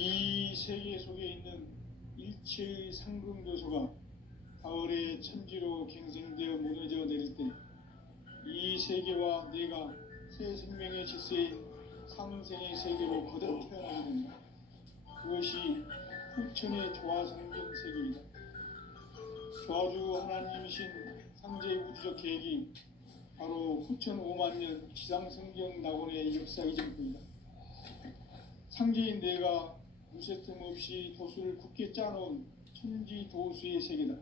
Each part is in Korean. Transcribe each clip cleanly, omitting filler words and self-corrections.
이 세계 속에 있는 일체의 상금 요소가 가을의 천지로 갱생되어 무너져 내릴 때 이 세계와 내가 새 생명의 질서인 상생의 세계로 거듭 태어나게 됩니다. 그것이 후천의 조화성경 세계이다. 조화주 하나님이신 상제의 우주적 계획이 바로 후천 5만 년 지상성경 낙원의 역사이실 뿐이다. 상제인 내가 무쇠틈 없이 도수를 굳게 짜놓은 천지 도수의 세계다.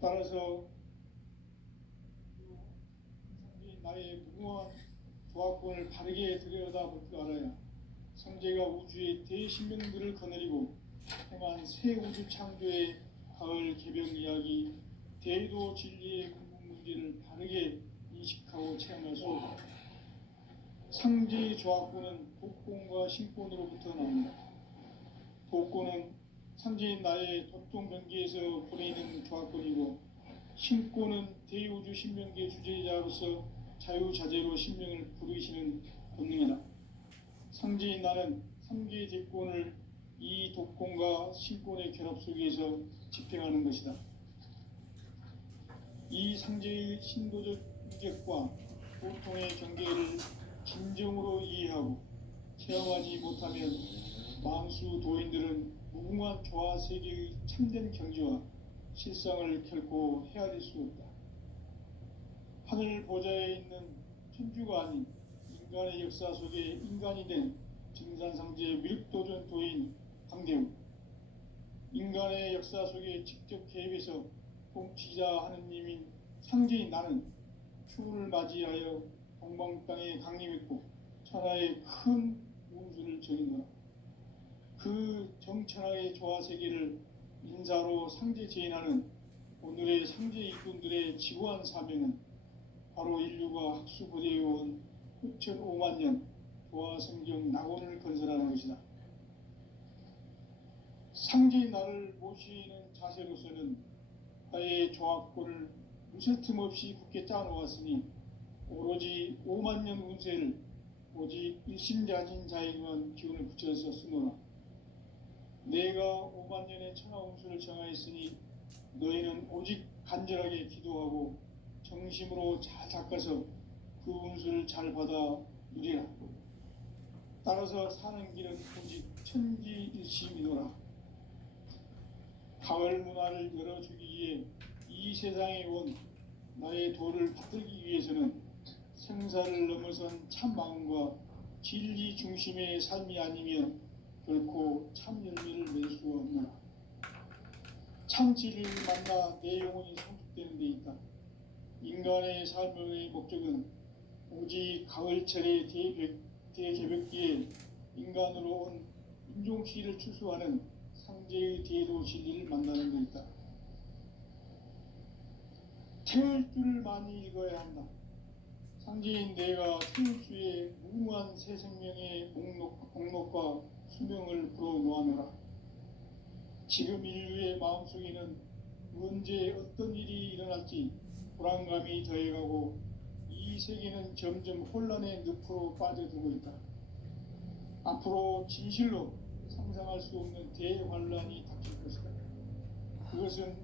따라서 상제인 나의 무궁한 조합권을 바르게 들여다볼 줄 알아야 성제가 우주의 대신명들을 거느리고 행한 새 우주 창조의 가을 개벽 이야기, 대도 진리의 궁극 문제를 바르게 인식하고 체험할 수 없다. 상제의 조합권은 독권과 신권으로부터 나옵니다. 독권은 상제인 나의 도통 변기에서 보내는 조합권이고, 신권은 대우주 신명계 주제자로서 자유자재로 신명을 부르시는 본능이다. 상제인 나는 3개의 대권을 이 독권과 신권의 결합 속에서 집행하는 것이다. 이 상제의 신도적 인격과 보통의 경계를 진정으로 이해하고 체험하지 못하면 만수 도인들은 무궁한 조화 세계의 참된 경지와 실상을 결코 헤아릴 수 없다. 하늘 보좌에 있는 천주가 아닌 인간의 역사 속에 인간이 된 증산상제의 밀도전 도인 강대우, 인간의 역사 속에 직접 개입해서 통치자 하느님인 상제인 나는 추후를 맞이하여 동방 땅에 강림했고 천하의 큰 운수를 정인노라. 그 정천하의 조화 세계를 인사로 상제 제인하는 오늘의 상제 일꾼들의 지구한 사명은 바로 인류가 학수고대해온 후천 5만 년 조화 성경 낙원을 건설하는 것이다. 상제인 나를 모시는 자세로서는 나의 조합권을 무쇠틈 없이 굳게 짜놓았으니 오로지 5만 년 운세를 오직 일심자진 자에게만 기운을 붙여서 쓰노라. 내가 5만 년의 천하 운수를 정하였으니 너희는 오직 간절하게 기도하고 정심으로 잘 닦아서 그 운수를 잘 받아 누리라. 따라서 사는 길은 오직 천지일심이노라. 가을 문화를 열어주기 위해 이 세상에 온 나의 도를 받들기 위해서는 생사를 넘어선 참 마음과 진리 중심의 삶이 아니면 결코 참 열매를 낼 수 없노라. 참 진리를 만나 내 영혼이 성숙되는 데 있다. 인간의 삶의 목적은 오직 가을철의 대개벽기에 인간으로 온 인종시를 추수하는 상제의 대도 진리를 만나는 데 있다. 태울 줄을 많이 읽어야 한다. 상제인 내가 태울 주의 무궁한 새 생명의 목록과 수명을 불어놓아노라. 지금 인류의 마음속에는 언제 어떤 일이 일어날지 불안감이 더해가고 이 세계는 점점 혼란의 늪으로 빠져들고 있다. 앞으로 진실로 상상할 수 없는 대환란이 닥칠 것이다. 그것은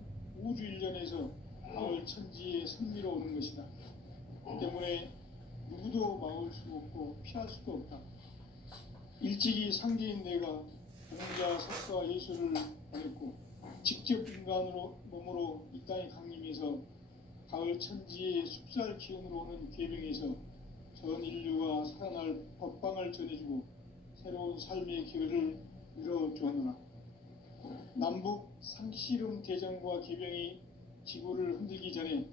우주 일련에서 가을 천지의 선미로 오는 것이다. 때문에 누구도 막을 수 없고 피할 수도 없다. 일찍이 상제인 내가 공자, 석가, 예수를 보냈고 직접 인간으로 몸으로 이 땅에 강림해서 가을 천지의 숲살 기운으로 오는 계명에서 전 인류가 살아날 법방을 전해주고 새로운 삶의 기회를 이뤄주었노라. 남북 상씨름 대전과 개병이 지구를 흔들기 전에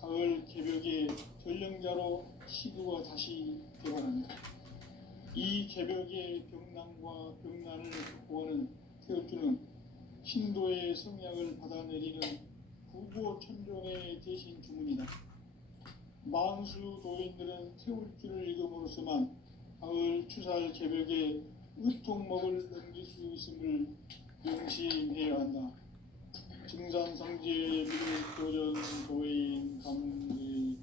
가을 개벽의 전령자로 시구가 다시 개발합니다. 이 개벽의 병난과 병난을 극복하는 태엽주는 신도의 성약을 받아내리는 구보천종의 대신 주문이다. 만수 도인들은 태울주를 읽음으로써만 가을 추살 개벽의 으통목을 넘길 수 있음을 명심해야 한다. 증산상제의 밀도전 도인 감리후.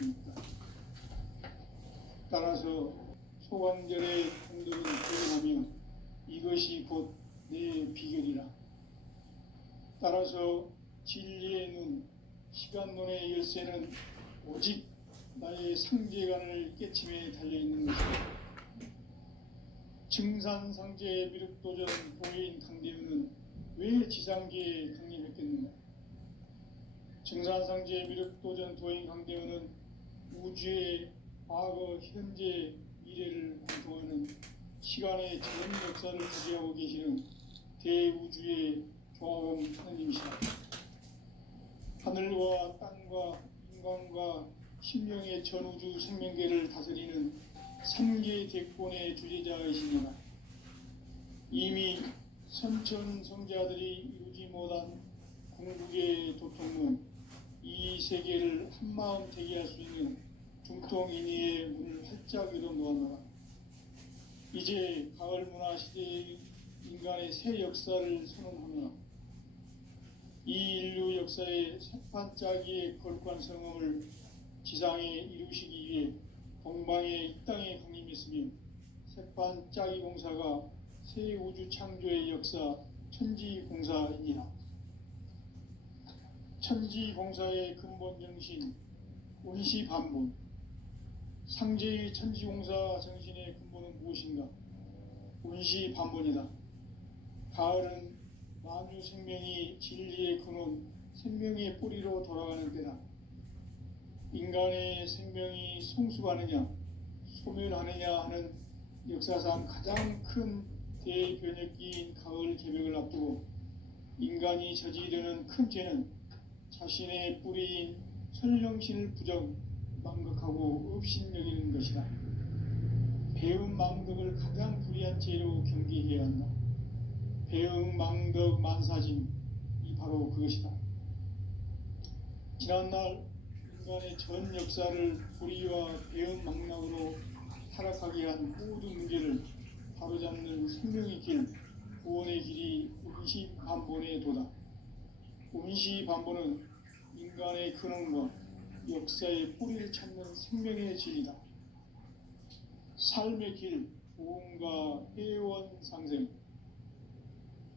것입니다. 따라서 소강절의 공들은 기억하며 이것이 곧 내 비결이라. 따라서 진리의 눈, 시간론의 열쇠는 오직 나의 상제관을 깨침에 달려있는 것이다. 증산상제 미륵도전 도인 강대우는 왜 지상계에 강림했겠는가? 증산상제 미륵도전 도인 강대우는 우주의 과거, 현재, 미래를 관통하는 시간의 전 역사를 지배하고 계시는 대우주의 조화범 하나님이시다. 하늘과 땅과 인간과 심령의 전우주 생명계를 다스리는 삼계 대권의 주제자이시니라. 이미 선천성자들이 이루지 못한 궁극의 도통은 이 세계를 한마음 되게 할 수 있는 중통인의의 문을 활짝 열어놓았노라. 이제 가을 문화 시대의 인간의 새 역사를 선언하노라. 이 인류 역사의 새판짜기의 거룩한 성음을 지상에 이루시기 위해 동방의 이 땅에 강림했으며 새판짜기 공사가 새 우주 창조의 역사 천지공사이니라. 천지공사의 근본 정신 운시반본. 상제의 천지공사 정신의 근본은 무엇인가? 운시반본이다. 가을은 만유 생명이 진리의 근원, 생명의 뿌리로 돌아가는 때다. 인간의 생명이 성숙하느냐, 소멸하느냐 하는 역사상 가장 큰 대변혁기인 가을 개벽을 앞두고 인간이 저지르는 큰 죄는 자신의 뿌리인 설령신을 부정, 망극하고 업신여기는 것이다. 배음 망덕을 가장 불의한 죄로 경계해야 한다. 배음 망덕 만사짐이 바로 그것이다. 지난날 인간의 전 역사를 불의와 배음 망락으로 타락하게 한 모든 문제를 바로잡는 생명의 길, 구원의 길이 운시반본의 도다. 운시반본은 인간의 근원과 역사의 뿌리를 찾는 생명의 진리다. 삶의 길, 보험과 회원상생.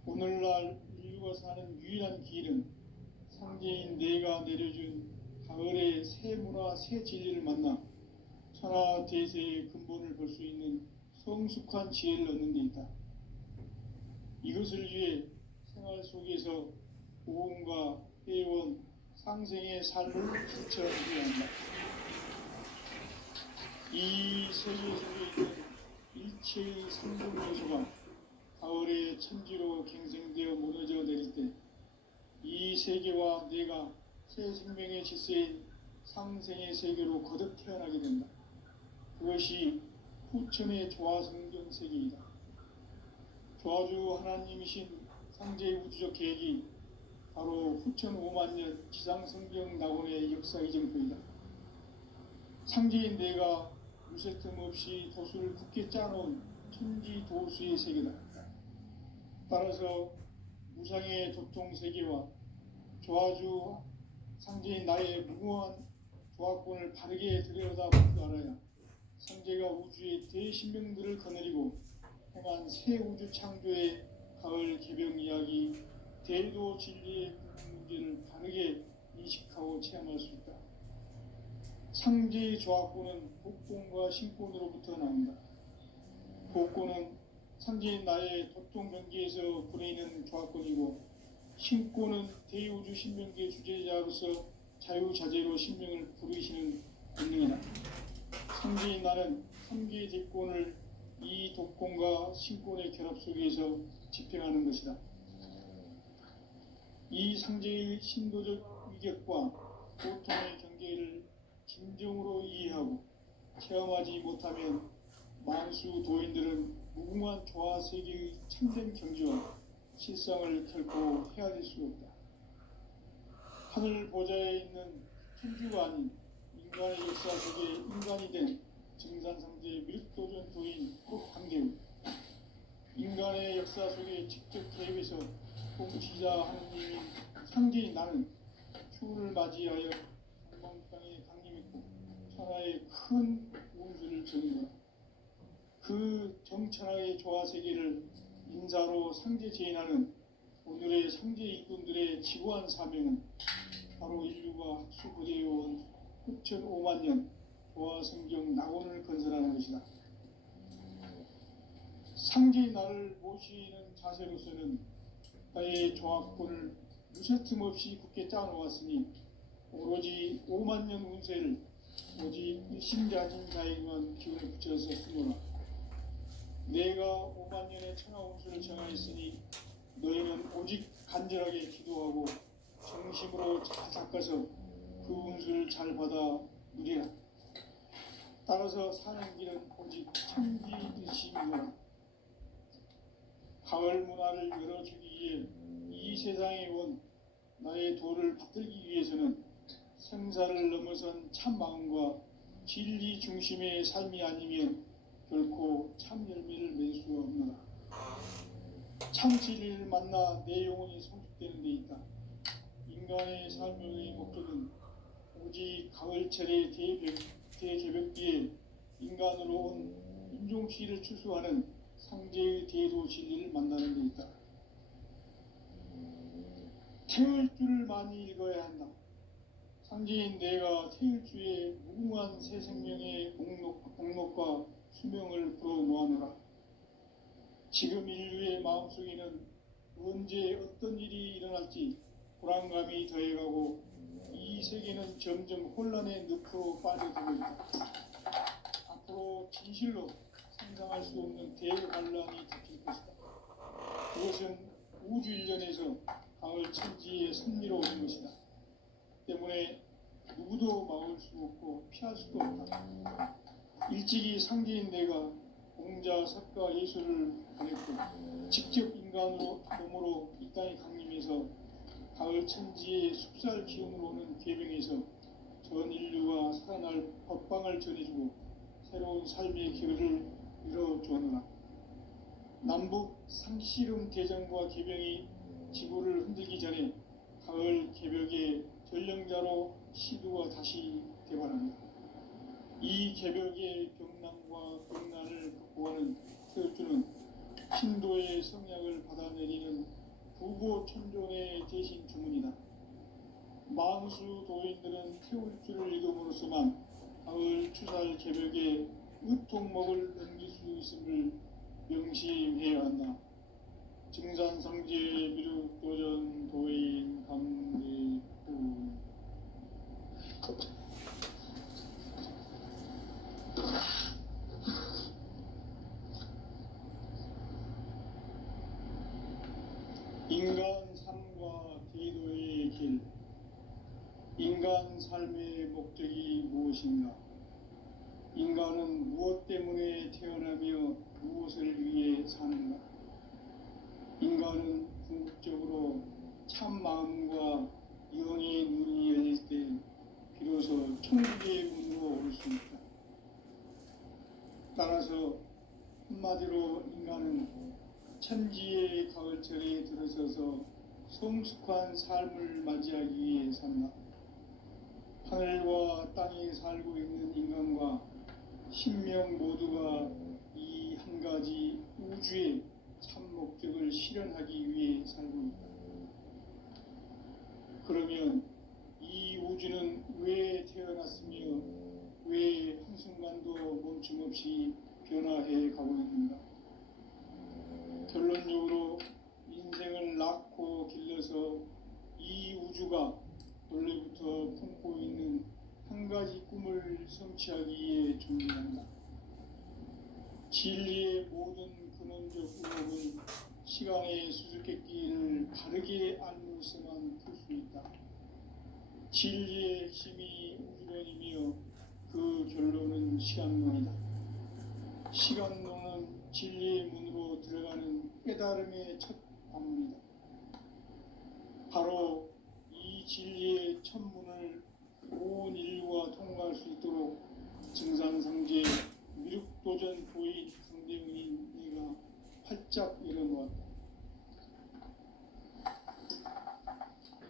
오늘날 인류가 사는 유일한 길은 상제인 내가 내려준 가을의 새 문화, 새 진리를 만나 천하 대세의 근본을 볼 수 있는 성숙한 지혜를 얻는 데 있다. 이것을 위해 생활 속에서 보험과 회원, 상생의 삶을 실천해야 한다. 이 세계 속에 있는 일체의 생존 요소가 가을의 천지로 갱생되어 무너져 내릴 때 이 세계와 내가 새 생명의 질서인 상생의 세계로 거듭 태어나게 된다. 그것이 후천의 조화성경 세계이다. 조화주 하나님이신 상제의 우주적 계획이 바로 후천 5만 년 지상성경 낙원의 역사 이정표이다. 상제인 내가 무쇠 틈 없이 도수를 굳게 짜놓은 천지 도수의 세계다. 따라서 무상의 도통 세계와 조화주 상제인 나의 무궁한 조화권을 바르게 들여다볼 줄 알아야 상제가 우주의 대신명들을 거느리고 행한 새 우주 창조의 가을 개벽 이야기, 대도 진리의 문제를 바르게 인식하고 체험할 수 있다. 상제의 조화권은 복권과 신권으로부터 나온다. 복권은 상제인 나의 도통 경계에서 부려있는 조화권이고, 신권은 대우주 신명계 주제자로서 자유자재로 신명을 부르시는 본능이다. 상제인 나는 3개의 대권을 이 독권과 신권의 결합 속에서 집행하는 것이다. 이 상제의 신도적 위격과 고통의 경계를 진정으로 이해하고 체험하지 못하면 만수 도인들은 무궁한 조화 세계의 참된 경지와 실상을 결코 헤아릴 수 없다. 하늘 보좌에 있는 천주가 아닌 인간의 역사 속에 인간이 된 증산상제 미륵도전 도인 강대우, 인간의 역사 속에 직접 개입해서 통치자 하느님인 상제인 나는 추후를 맞이하여 동방 땅에 강림했고 큰 운수를 전이노라. 그 정천하의 조화세계를 인사로 상제 제인하는 오늘의 상제 일꾼들의 지구한 사명은 바로 인류가 학수고대해온 흡천 5만 년 조화성경 낙원을 건설하는 것이다. 상제의 나를 모시는 자세로서는 나의 조합권을 무쇠틈 없이 굳게 짜놓았으니 오로지 5만 년 운세를 오직 일심자진 자에게만 기운을 붙여서 쓰노라. 내가 5만 년의 천하 운수를 정하였으니 너희는 오직 간절하게 기도하고 정심으로 잘 닦아서 그 운수를 잘 받아 누리라. 따라서 사는 길은 오직 천지듯이니라. 가을 문화를 열어주기 위해 이 세상에 온 나의 도를 받들기 위해서는 생사를 넘어선 참 마음과 진리 중심의 삶이 아니면 결코 참 열매를 맺을 수 없노라. 참 진리를 만나 내 영혼이 성숙되는 데 있다. 인간의 삶의 목적은 오직 가을철의 대제벽기에 인간으로 온 인종시를 추수하는 상제의 대도 진리를 만나는 데 있다. 태울 줄을 많이 읽어야 한다. 상제인 내가 태울 주에 무궁한 새 생명의 목록과 수명을 불어놓아노라. 지금 인류의 마음속에는 언제 어떤 일이 일어날지 불안감이 더해가고 이 세계는 점점 혼란의 늪으로 빠져들고 있다. 앞으로 진실로 상상할 수 없는 대반란이 닥칠 것이다. 그것은 우주 일련에서 가을 천지의 선미로운 것이다. 때문에 누구도 막을 수 없고 피할 수도 없다. 일찍이 상제인 내가 공자, 석가, 예술을 보냈고 직접 인간으로 몸으로 이 땅에 강림해서 가을 천지의 숲살 기운으로 오는 계병에서 전 인류가 살아날 법방을 전해주고 새로운 삶의 길을 열어주었노라. 남북 상씨름 대전과 계병이 지구를 흔들기 전에 가을 개벽의 전령자로 시두가 다시 개발합니다. 이 개벽의 경남과 경난을 극복하는 태울주는 신도의 성약을 받아내리는 부고천존의 대신 주문이다. 만수 도인들은 태울주를 읽음으로써만 가을 추살 개벽의 으통목을 넘길 수 있음을 명심해야 한다. 증산상제 미륵도전 도인 감대부. 인간 삶과 기도의 길. 인간 삶의 목적이 무엇인가? 인간은 무엇 때문에 태어나며 무엇을 위해 사는가? 인간은 궁극적으로 참 마음과 영의 눈이 열릴 때 비로소 천국의 문으로 올 수 있다. 따라서 한마디로 인간은 천지의 가을철에 들어서서 성숙한 삶을 맞이하기 위해 산다. 하늘과 땅에 살고 있는 인간과 신명 모두가 이 한 가지 우주의 참 목적을 실현하기 위해 살고 있다. 그러면 이 우주는 왜 태어났으며 왜 한순간도 멈춤없이 변화해 가고 있는가? 결론적으로 인생을 낳고 길러서 이 우주가 원래부터 품고 있는 한 가지 꿈을 성취하기 위해 존재한다. 진리의 모든 근원적 의혹은 시간의 수수께끼를 바르게 알므로서만 풀 수 있다. 진리의 핵심이 우주론이며 그 결론은 시간론이다. 시간론은 진리의 문으로 들어가는 깨달음의 첫 방문이다. 바로 이 진리의 첫 문을 온 인류가 통과할 수 있도록 증산상제 미륵도전 도인 강대웅인 내가 활짝 열어놓았다.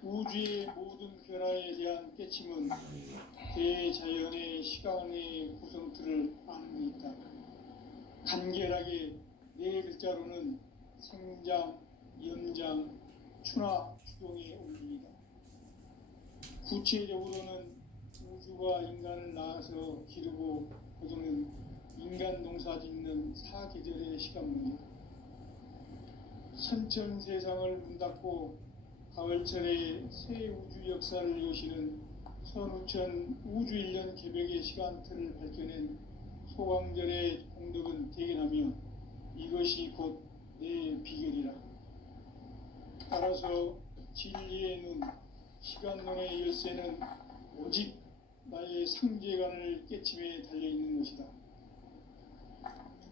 우주의 모든 변화에 대한 깨침은 대자연의 시간 땅의 구성틀을 아는 데 있다. 간결하게 네 글자로는 생장, 연장, 추나 추동의 원리이다. 구체적으로는 우주가 인간을 낳아서 기르고 거두는 인간 농사 짓는 사계절의 시간문이다. 선천 세상을 문닫고 가을철에 새 우주 역사를 여시는 선우천 우주일년 개벽의 시간틀을 밝혀낸 소강절의 공덕은 대견하며 이것이 곧 내 비결이라. 따라서 진리의 눈, 시간론의 열쇠는 오직 나의 상제관을 깨침에 달려있는 것이다.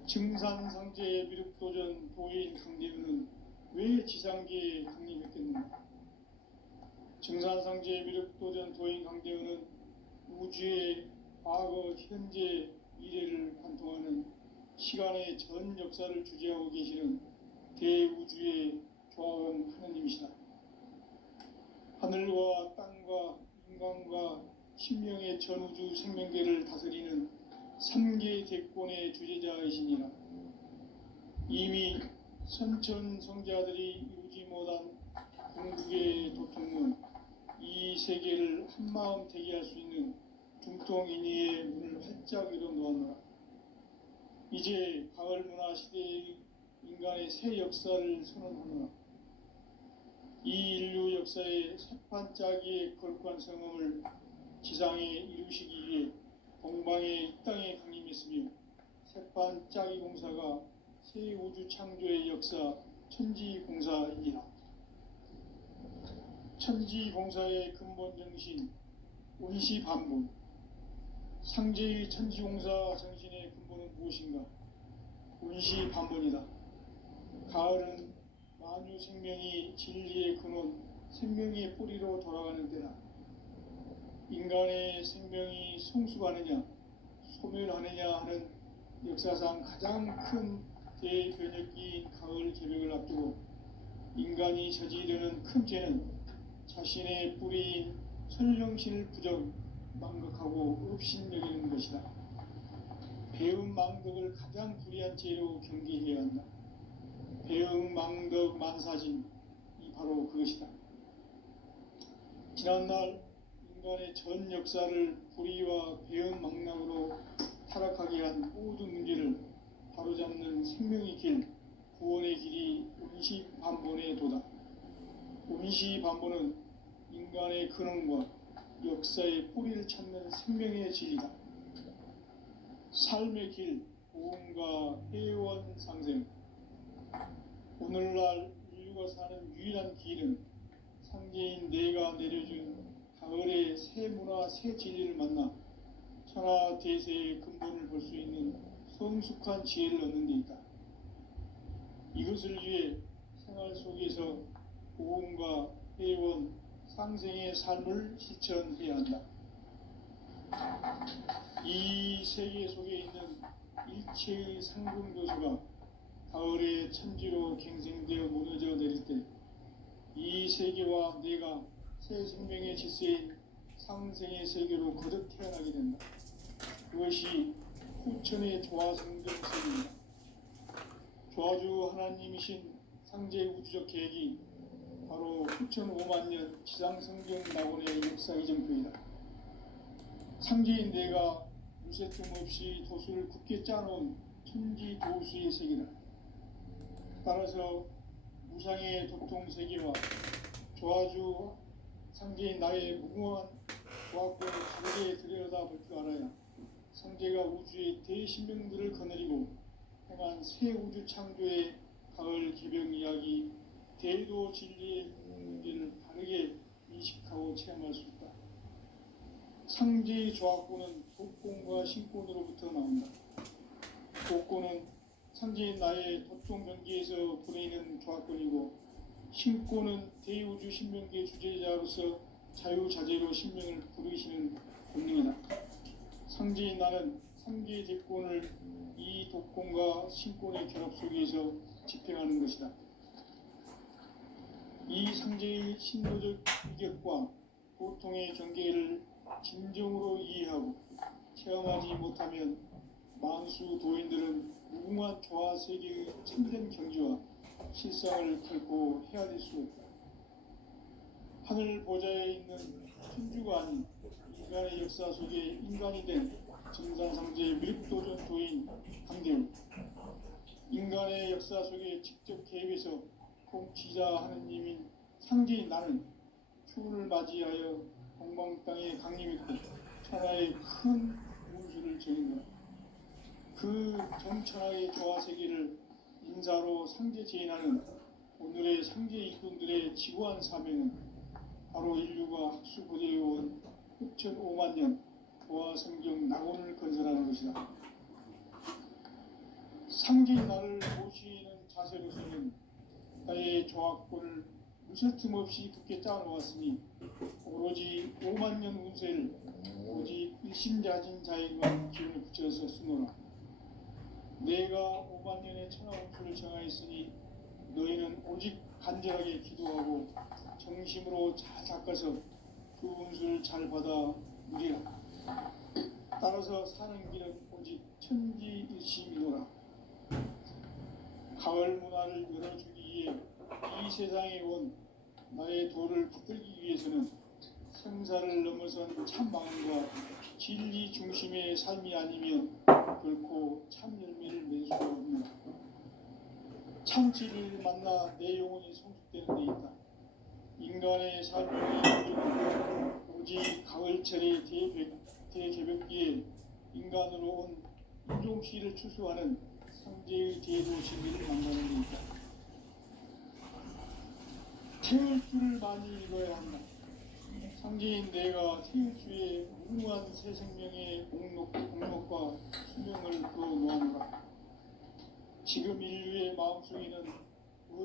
증산상제의 미륵도전 도인 강대우는 왜 지상계에 강림했겠는가? 증산상제의 미륵도전 도인 강대우는 우주의 과거, 현재, 미래를 관통하는 시간의 전 역사를 주재하고 계시는 대우주의 조화원 하느님이시다. 하늘과 땅과 인간과 신명의 전우주 생명계를 다스리는 3개 대권의 주제자이시니라. 이미 선천 성자들이 이루지 못한 궁극의 도통문, 이 세계를 한마음 대기할 수 있는 중통인의의 문을 활짝 열어 놓았노라. 이제 가을 문화 시대의 인간의 새 역사를 선언하노라. 이 인류 역사의 새판짜기의 거룩한 성험을 지상에 이루시기 위해 동방의 이 땅에 강림했으며 새판짜기 공사가 새 우주 창조의 역사 천지공사이니라. 천지공사의 근본 정신 운시반분. 상제의 천지공사 정신의 근본은 무엇인가? 운시반분이다. 가을은 만유 생명이 진리의 근원, 생명의 뿌리로 돌아가는 때다. 인간의 생명이 성숙하느냐, 소멸하느냐 하는 역사상 가장 큰 대변혁기인 가을 개벽을 앞두고 인간이 저지르는 큰 죄는 자신의 뿌리인 설령신을 부정, 망각하고 업신여기는 것이다. 배움 망덕을 가장 불의한 죄로 경계해야 한다. 배움 망덕 만사진, 이 바로 그것이다. 지난날 인간의 전 역사를 불의와 배움 망락으로 타락하게 한 모든 문제를 바로잡는 생명의 길, 구원의 길이 운시반본의 도다. 운시반본은 인간의 근원과 역사의 뿌리를 찾는 생명의 진리다. 삶의 길, 보험과 회원 상생. 오늘날 인류가 사는 유일한 길은 상제인 내가 내려준 가을의 새 문화, 새 진리를 만나 천하 대세의 근본을 볼 수 있는 성숙한 지혜를 얻는 데 있다. 이것을 위해 생활 속에서 보험과 회원, 상생의 삶을 실천해야 한다. 이 세계 속에 있는 일체의 상승교수가 가을의 천지로 갱생되어 무너져 내릴 때 이 세계와 내가 새 생명의 질서인 상생의 세계로 거듭 태어나게 된다. 그것이 후천의 조화성경 세계입니다. 조화주 하나님이신 상제 우주적 계획이 바로 후천 5만 년 지상성경 낙원의 역사 이정표이다. 상제인 내가 무쇠틈 없이 도수를 굳게 짜놓은 천지 도수의 세계다. 따라서 무상의 도통세계와 조화주 상제인 나의 무궁한 조합권을 다르게 들여다볼 줄 알아야 상제가 우주의 대신명들을 거느리고 행한 새 우주 창조의 가을 개벽 이야기, 대도 진리의 문제를 다르게 인식하고 체험할 수 있다. 상제의 조합권은 독권과 신권으로부터 나온다. 독권은 상제인 나의 도통 경계에서 보내는 조합권이고, 신권은 대우주 신명계 주제자로서 자유자재로 신명을 부르시는 본능이다. 상제인 나는 3개의 대권을 이 독권과 신권의 결합 속에서 집행하는 것이다. 이 상제의 신도적 위격과 고통의 경계를 진정으로 이해하고 체험하지 못하면 만수 도인들은 무궁한 조화 세계의 참된 경지와 실상을 결코 헤아릴 수 없다. 하늘 보좌에 있는 천주가 아닌 인간의 역사 속에 인간이 된 정상상제 밀도전 도인 강대우, 인간의 역사 속에 직접 개입해서 통치자 하느님인 상제인 나는 추운을 맞이하여 동방 땅에 강림했고 천하의 큰 운수를 정했노라. 그 정천하의 조화 세계를 인사로 상제 제인하는 오늘의 상제 일꾼들의 지구한 사명은 바로 인류가 학수 고대에 온 6,5만 년 조화 성경 낙원을 건설하는 것이다. 상제인 나를 모시는 자세로서는 나의 조화권을 무설틈 없이 굳게 짜놓았으니 오로지 5만 년 운세를 오직 일심자진 자에게만 기운을 붙여서 쓰노라. 내가 5만 년의 천하 운수를 정하였으니 너희는 오직 간절하게 기도하고 정심으로 잘 닦아서 그 운수를 잘 받아 누리라. 따라서 사는 길은 오직 천지일심이노라. 가을 문화를 열어주기 위해 이 세상에 온 나의 도를 붙들기 위해서는 생사를 넘어선 참 마음과 진리 중심의 삶이 아니면 결코 참 열매를 낼 수 없노라. 참 진리를 만나 내 영혼이 성숙되는 데 있다. 인간의 삶의 기준은 오직 가을철의 대개벽기에 인간으로 온 인종씨를 추수하는 상제의 대도 진리를 만나는 데 있다. 태울 줄을 많이 읽어야 한다. 상제인 내가 태울 주의 무궁한 새 생명의 공력과 수명을 그어놓아노라. 지금 인류의 마음속에는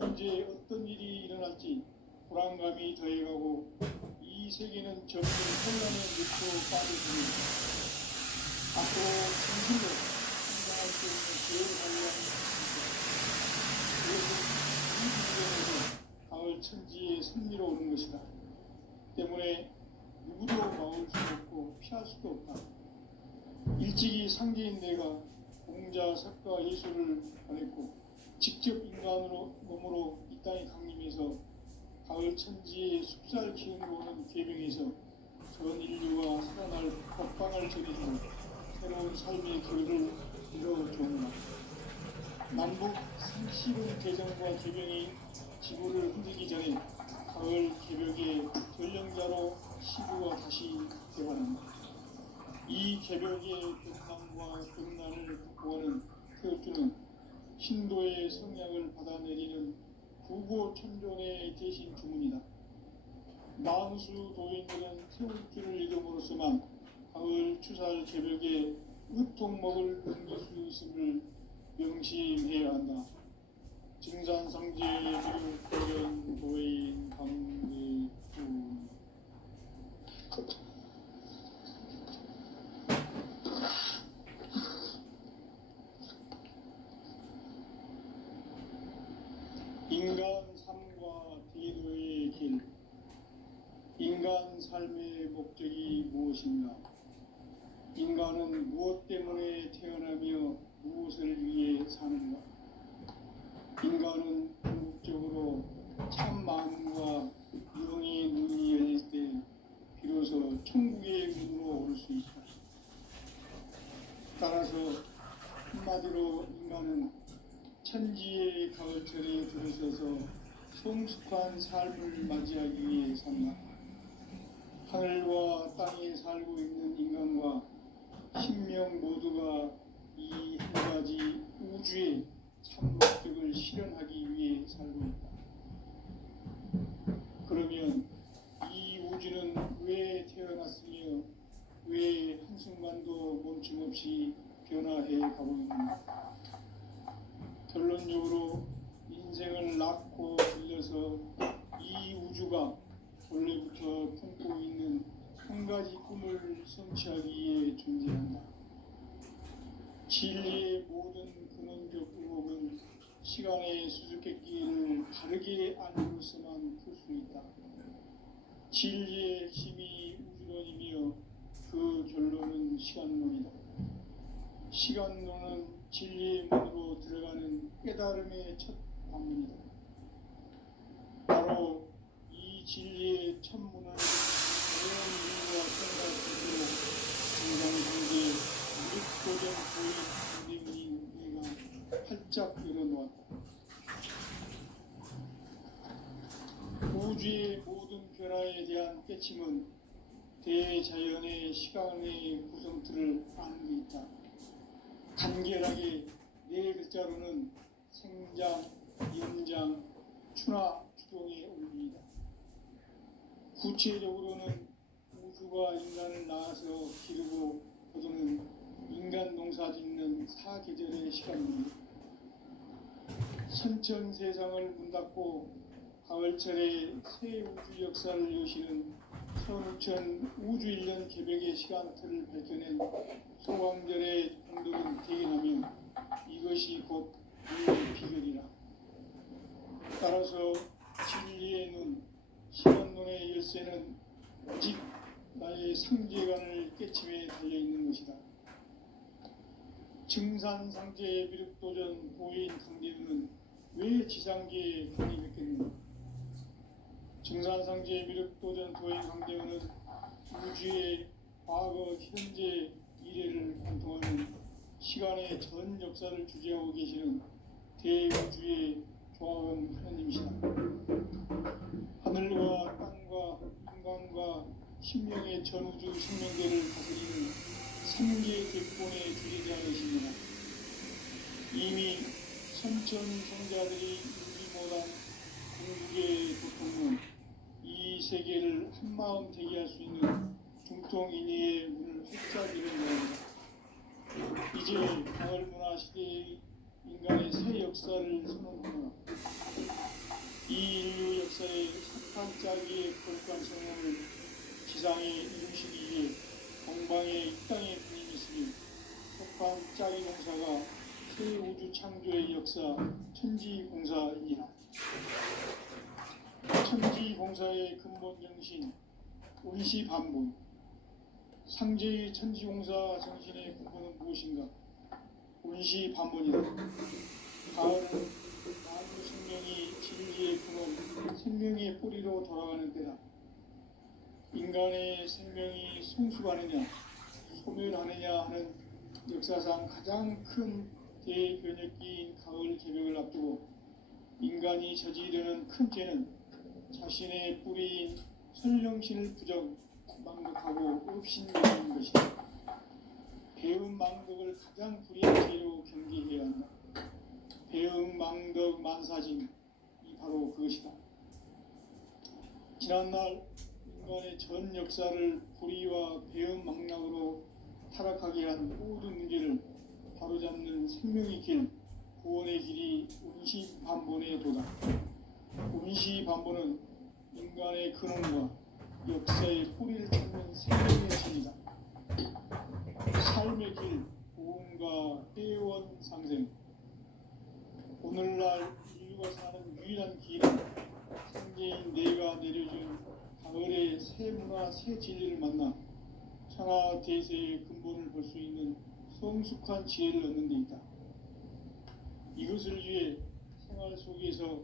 언제 어떤 일이 일어날지 불안감이 더해가고 이 세계는 점점 혼란의 늪으로 빠져들고 앞으로 진실로 성장할 수 있는 기회를 관리하는 것입니다. 그것은 이 분쟁에서 가을 천지의 승리로 오는 것이다. 때문에 누구도 막을 수 없고 피할 수도 없다. 일찍이 상제인 내가 공자, 석가, 예수를 보냈고 직접 인간으로 몸으로 이 땅에 강림해서 가을 천지의 숲살 기운으로 오는 계명에서 전 인류가 살아날 법방을 전해주고 새로운 삶의 결을 이뤄주었다. 남북 상시군 개정과 개명이 지구를 흔들기 전에 가을 개벽의 전령자로 시구가 다시 개관한다. 이 개벽의 변남과 변난을 극복하는 태극주는 신도의 성향을 받아내리는 구고천존의 대신 주문이다. 만수 도인들은 태극주를 이름으로서만 가을 추살 개벽의 의통목을 넘길 수 있음을 명심해야 한다. 증산상제의 비륙도연 도인 강대주. 인간 삶과 대도의 길. 인간 삶의 목적이 무엇인가? 인간은 무엇 때문에 태어나며 무엇을 위해 사는가? 인간은 궁극적으로 참 마음과 영의 눈이 열릴 때 비로소 천국의 문으로 오를 수 있다. 따라서 한마디로 인간은 천지의 가을철에 들어서서 성숙한 삶을 맞이하기 위해 산다. 하늘과 땅에 살고 있는 인간과 신명 모두가 이 한 가지 우주의 참 목적을 실현하기 위해 살고 있다. 그러면 이 우주는 왜 태어났으며 왜 한순간도 멈춤없이 변화해 가고 있는가? 결론적으로 인생을 낳고 들려서 이 우주가 원래부터 품고 있는 한 가지 꿈을 성취하기 위해 존재한다. 진리의 모든 근원적 의혹은 시간의 수수께끼를 바르게 알고서만 풀 수 있다. 진리의 핵심이 우주론이며 그 그 결론은 시간론이다. 시간론은 진리의 문으로 들어가는 깨달음의 첫 방문이다. 바로 이 진리의 첫 문을 온 이유와 생각으로 정상상제 무력도전 고위 강대문인 내가 활짝 열어놓았다. 우주의 모든 변화에 대한 깨침은 대자연의 시간의 구성틀을 아는 데 있다. 간결하게 네 글자로는 생장, 연장, 추나 추동의 원리이다. 구체적으로는 우주가 인간을 낳아서 기르고 거두는 인간 농사 짓는 사계절의 시간입니다. 선천 세상을 문 닫고 가을철에 새 우주 역사를 여시는 선우천 우주일년 개벽의 시간틀을 밝혀낸 소광절의 공덕은 대견하며 이것이 곧 우리의 비결이라. 따라서 진리의 눈, 시간론의 열쇠는 오직 나의 상제관을 깨침에 달려있는 것이다. 증산상제의 미륵도전 보인 강대우는 왜 지상계에 강림했겠는가? 증산상제의 미륵도전 도인 강대우는 우주의 과거, 현재, 미래를 관통하는 시간의 전 역사를 주재하고 계시는 대우주의 조화원 하나님이시다. 하늘과 땅과 인간과 신명의 전우주 생명계를 다스리는 삼계 객본의 주제자이십니다. 이미 선천 성자들이 이루지 못한 궁극의 도통은 이 세계를 한마음 되게 할 수 있는 중통인의의 문을 활짝 열어놓습니다. 이제 가을 문화 시대의 인간의 새 역사를 선언하노라. 이 인류 역사의 석판짜기의 거룩한 성공을 지상에 이루시기 위해 동방의 이 땅에 부임했으니 석판짜기 공사가 새 우주 창조의 역사 천지공사이니라. 천지공사의 근본 정신 운시반본. 상제의 천지공사 정신의 근본은 무엇인가? 운시반본이다. 가을은 만물 생명이 진리의 근원, 생명의 뿌리로 돌아가는 때다. 인간의 생명이 성숙하느냐, 소멸하느냐 하는 역사상 가장 큰 대변혁기인 가을 개벽을 앞두고 인간이 저지르는 큰 죄는 자신의 뿌리인 설령신을 망덕하고 업신여기는 것이다. 배음 망덕을 가장 불의한 죄로 경계해야 한다. 배음 망덕 만사진이 바로 그것이다. 지난날 인간의 전 역사를 불의와 배음 망락으로 타락하게 한 모든 문제를 바로잡는 생명의 길, 구원의 길이 운시반본의 도다. 운시반본은 인간의 근원과 역사의 뿌리를 찾는 생명의 길이다. 삶의 길, 구원과 회원 상생. 오늘날 인류가 사는 유일한 길은 상제인 내가 내려준 가을의 새 문화, 새 진리를 만나 천하 대세의 근본을 볼 수 있는 성숙한 지혜를 얻는 데 있다. 이것을 위해 생활 속에서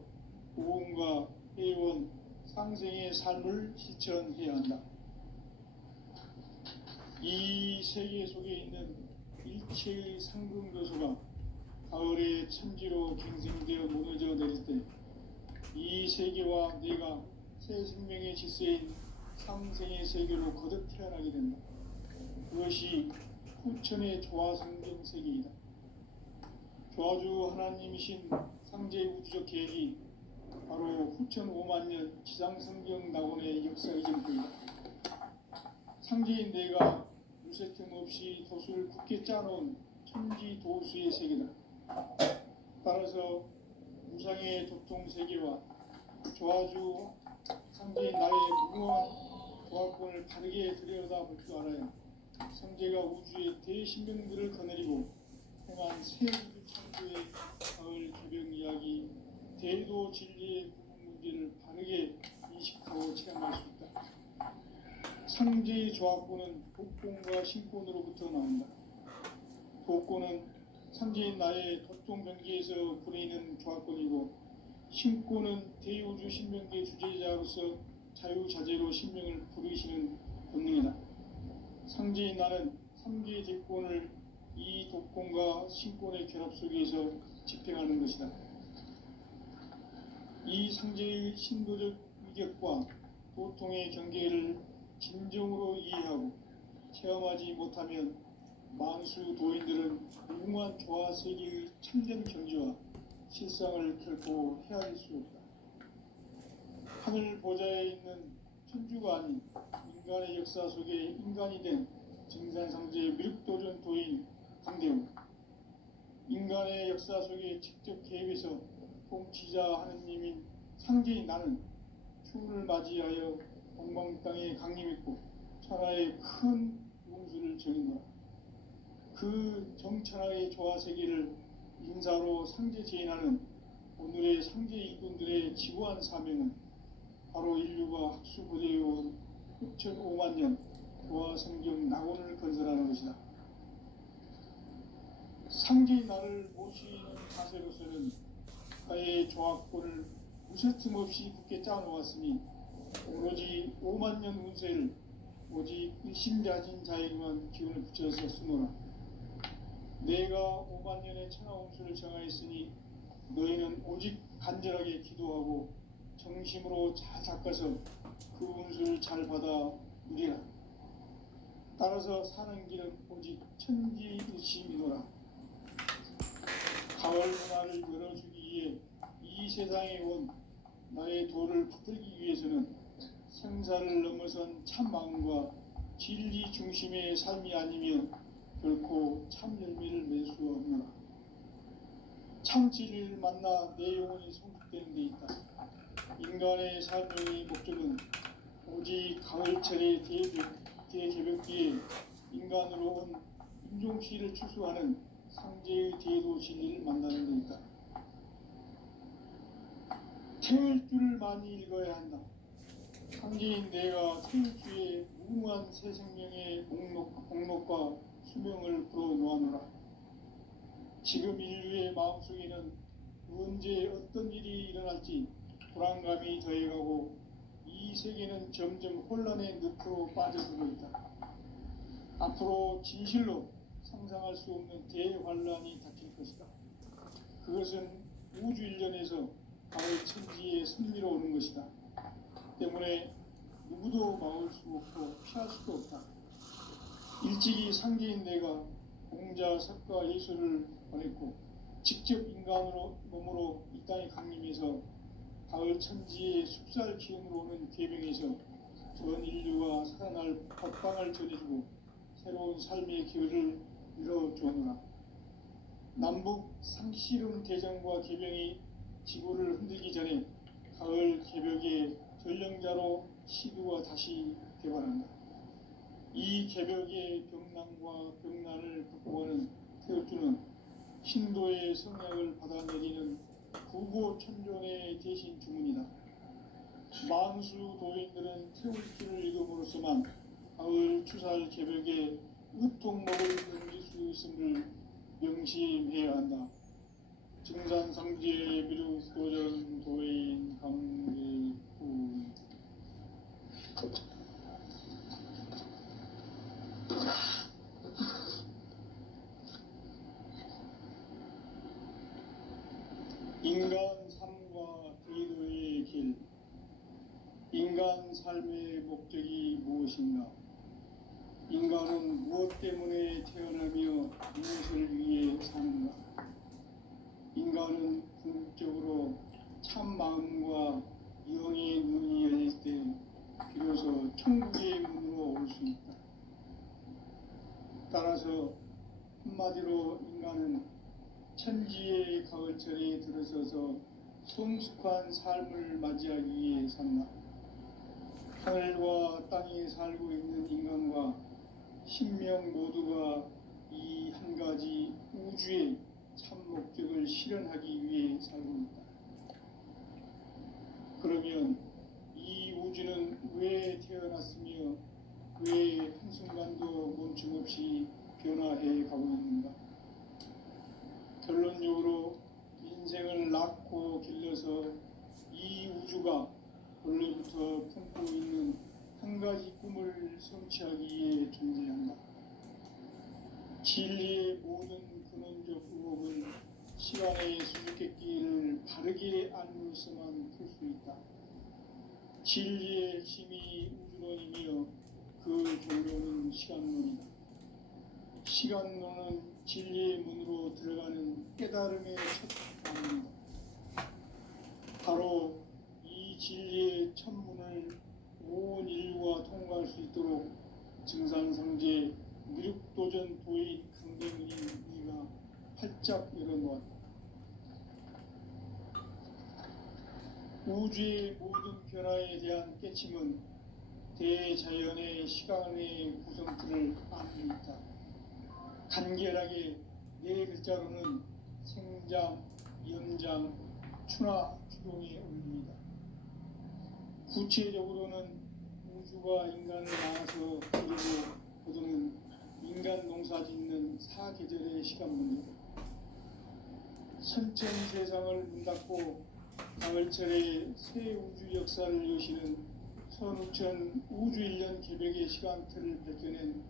구원과 회원, 상생의 삶을 실천해야 한다. 이 세계 속에 있는 일체의 상승교수가 가을의 천지로 갱생되어 무너져 내릴 때 이 세계와 내가 새 생명의 질서인 상생의 세계로 거듭 태어나게 된다. 그것이 후천의 조화성경 세계이다. 조화주 하나님이신 상제 우주적 계획이 바로 후천 5만년 지상성경 낙원의 역사 이전부이다. 상제인 내가 무쇠 틈 없이 돛을 굳게 짜놓은 천지도수의 세계다. 따라서 무상의 도통세계와 조화주 상제인 나의 무궁한 조화권을 바르게 들여다볼 줄 알아야 상제가 우주의 대신명들을 거느리고 행한 새 우주 창조의 가을 개벽 이야기, 대도 진리의 구분 문제를 바르게 인식하고 체험할 수 있다. 상제의 조합구는 독권과 신권으로부터 나온다. 독권은 상제인 나의 도통병기에서 부리는 조합권이고, 신권은 대우주 신명계 주제자로서 자유자재로 신명을 부르시는 권능이다. 상제인 나는 3개의 대권을 이 독권과 신권의 결합 속에서 집행하는 것이다. 이 상제의 신도적 위격과 도통의 경계를 진정으로 이해하고 체험하지 못하면 만수 도인들은 무궁한 조화 세계의 참된 경지와 실상을 결코 헤아릴 수 없다. 하늘 보좌에 있는 천주가 아닌 인간의 역사 속에 인간이 된 증산상제의 미륵도전 도인 강대우, 인간의 역사 속에 직접 개입해서 통치자 하느님인 상제인 나는 추운을 맞이하여 동방 땅에 강림했고 천하의 큰 용수를 정인노라. 그 정천하의 조화 세계를 인사로 상제 제인하는 오늘의 상제 이꾼들의 지구한 사명은 바로 인류가 학수고대해온 6,500만 년 조화 성경 낙원을 건설하는 것이다. 상제의 나를 모시는 자세로서는 나의 조합권을 무쇠틈 없이 굳게 짜놓았으니 오로지 5만 년 운세를 오직 일심자진 자에게만 기운을 붙여서 쓰노라. 내가 5만 년의 천하운수를 정하였으니 너희는 오직 간절하게 기도하고 정심으로 잘 닦아서 그 운수를 잘 받아 누리라. 따라서 사는 길은 오직 천지일심이노라. 가을 문화를 열어주기 위해 이 세상에 온 나의 도를 붙들기 위해서는 생사를 넘어선 참 마음과 진리 중심의 삶이 아니면 결코 참 열매를 맺을 수 없노라. 참 진리를 만나 내 영혼이 성숙되는 데 있다. 인간의 삶의 목적은 오직 가을철의 대개벽기에 인간으로 온 인종시를 추수하는 상제의 대도 진리를 만나는 데 있다. 태일주를 많이 읽어야 한다. 상제인 내가 태일주의 무궁한 새 생명의 목록과 수명을 불어놓아노라. 지금 인류의 마음속에는 언제 어떤 일이 일어날지 불안감이 더해가고 이 세계는 점점 혼란의 늪으로 빠져들고 있다. 앞으로 진실로 상상할 수 없는 대환란이 닥칠 것이다. 그것은 우주 일련에서 가을 천지의 승리로 오는 것이다. 때문에 누구도 막을 수 없고 피할 수도 없다. 일찍이 상제인 내가 공자, 석가, 예수를 보냈고 직접 인간으로 몸으로 이 땅에 강림해서 가을 천지의 숲살 기운으로 오는 계명에서 전 인류가 살아날 법방을 전해주고 새로운 삶의 기회를 이뤄주오노라. 남북 상씨름 대전과 개병이 지구를 흔들기 전에 가을 개벽의 전령자로 시두가 다시 개발한다. 이 개벽의 병난과 병난을 극복하는 태극주는 신도의 성약을 받아내리는 구고천존의 대신 주문이다. 만수 도인들은 태울주를 읽음으로써만 가을 추살 개벽에 으통목을 넘길 수 있음을 명심해야 한다. 증산상제 미륵도전 도인 강대우. 인간 삶과 대도의 길. 인간 삶의 목적이 무엇인가? 인간은 무엇 때문에 태어나며 무엇을 위해 사는가? 인간은 궁극적으로 참 마음과 영의 눈이 열릴 때 비로소 천국의 문으로 올 수 있다. 따라서 한마디로 인간은 천지의 가을철에 들어서서 성숙한 삶을 맞이하기 위해 산다. 하늘과 땅에 살고 있는 인간과 신명 모두가 이 한 가지 우주의 참 목적을 실현하기 위해 살고 있다. 그러면 이 우주는 왜 태어났으며 왜 한순간도 멈춤없이 변화해 가고 있는가? 결론적으로 인생을 낳고 길러서 이 우주가 원래부터 품고 있는 한 가지 꿈을 성취하기 위해 존재한다. 진리의 모든 근원적 의혹은 시간의 수수께끼를 바르게 안으로서만 풀 수 있다. 진리의 핵심이 우주론이며 그 결론은 시간론이다. 시간론은 진리의 문으로 들어가는 깨달음의 첫 방문이다. 바로 이 진리의 첫 문을 온 인류가 통과할 수 있도록 증산상제 미륵도전 도인 강대문인 네가 활짝 열어놓았다. 우주의 모든 변화에 대한 깨침은 대자연의 시간의 구성틀을 안고 있다. 간결하게 네 글자로는 생장, 연장, 추나 추동에 올립니다. 구체적으로는 우주가 인간을 낳아서 그리고 거두는 인간 농사 짓는 사계절의 시간문이다. 선천 세상을 문 닫고 가을철에 새 우주 역사를 여시는 선우천 우주 1년 개벽의 시간틀을 밝혀낸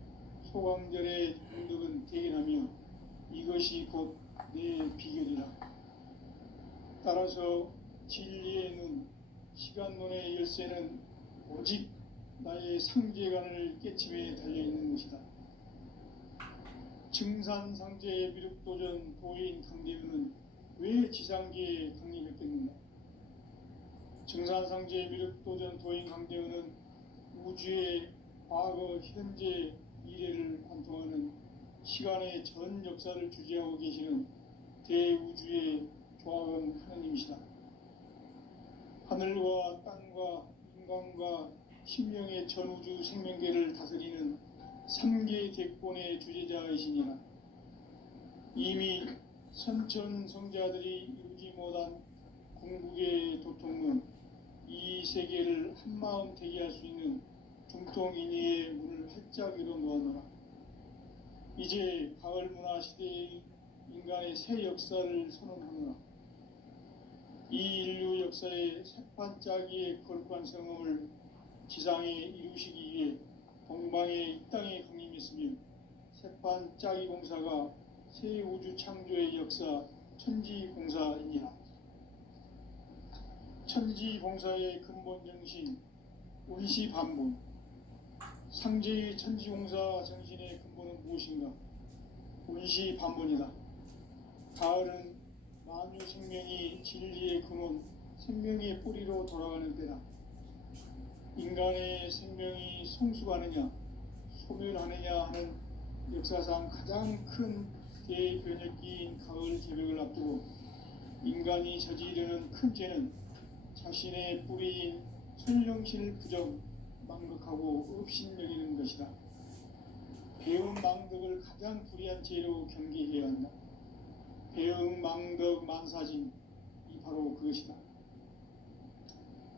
소강절의 운덕은 대견하며 이것이 곧 내 비결이라. 따라서 진리의 눈, 시간론의 열쇠는 오직 나의 상제관을 깨침에 달려있는 것이다. 증산상제의 미륵도전 도인 강대문은 왜 지상계에 강림했겠는가? 증산상제의 미륵도전 도인 강대문은 우주의 과거, 현재, 미래를 관통하는 시간의 전 역사를 주재하고 계시는 대우주의 조합원 하느님이시다. 하늘과 땅과 인간과 신명의 전우주 생명계를 다스리는 3개 대권의 주제자이시니라. 이미 선천성자들이 이루지 못한 궁극의 도통은 이 세계를 한마음 되게 할 수 있는 중통인의의 문을 활짝 열어놓았노라. 이제 가을 문화 시대의 인간의 새 역사를 선언하노라. 이 인류 역사의 새반짝이의 거룩한 성음을 지상에 이루시기 위해 동방에 이 땅에 강림했으며 새반짝이 공사가 새 우주 창조의 역사 천지공사이니라. 천지공사의 근본 정신 운시반본. 상제의 천지공사 정신의 근본은 무엇인가? 운시반본이다. 가을은 만유 생명이 진리의 근원, 생명의 뿌리로 돌아가는 때다. 인간의 생명이 성숙하느냐, 소멸하느냐 하는 역사상 가장 큰 대변혁기인 가을 개벽을 앞두고 인간이 저지르는 큰 죄는 자신의 뿌리인 선령신을 부정, 망극하고 업신여기는 것이다. 배은 망덕을 가장 불의한 죄로 경계해야 한다. 배응 망덕 만사진, 이 바로 그것이다.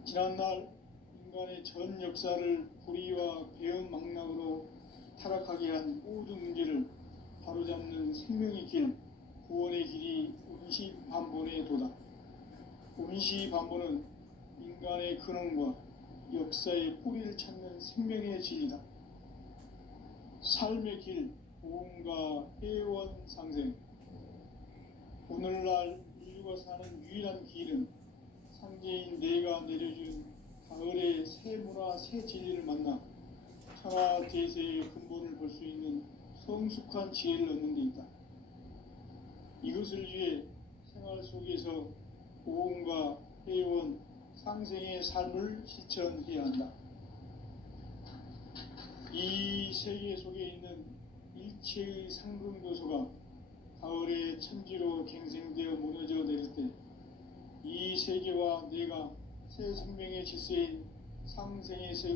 지난날 인간의 전 역사를 불의와 배응 망락으로 타락하게 한 모든 문제를 바로잡는 생명의 길, 구원의 길이 운시반본의 도다. 운시반본은 인간의 근원과 역사의 뿌리를 찾는 생명의 진리다. 삶의 길, 보험과 회원상생. 오늘날 인류가 사는 유일한 길은 상제인 내가 내려준 가을의 새 문화, 새 진리를 만나 천하 대세의 근본을 볼 수 있는 성숙한 지혜를 얻는 데 있다. 이것을 위해 생활 속에서 보험과 회원, 상생의 삶을 실천해야 한다. 이 세계 속에 있는 일체의 상근교소가 가을의 천지로 갱생되어 무너져 내릴 때 이 세계와 내가 새 생명의 질서인 상생의 세계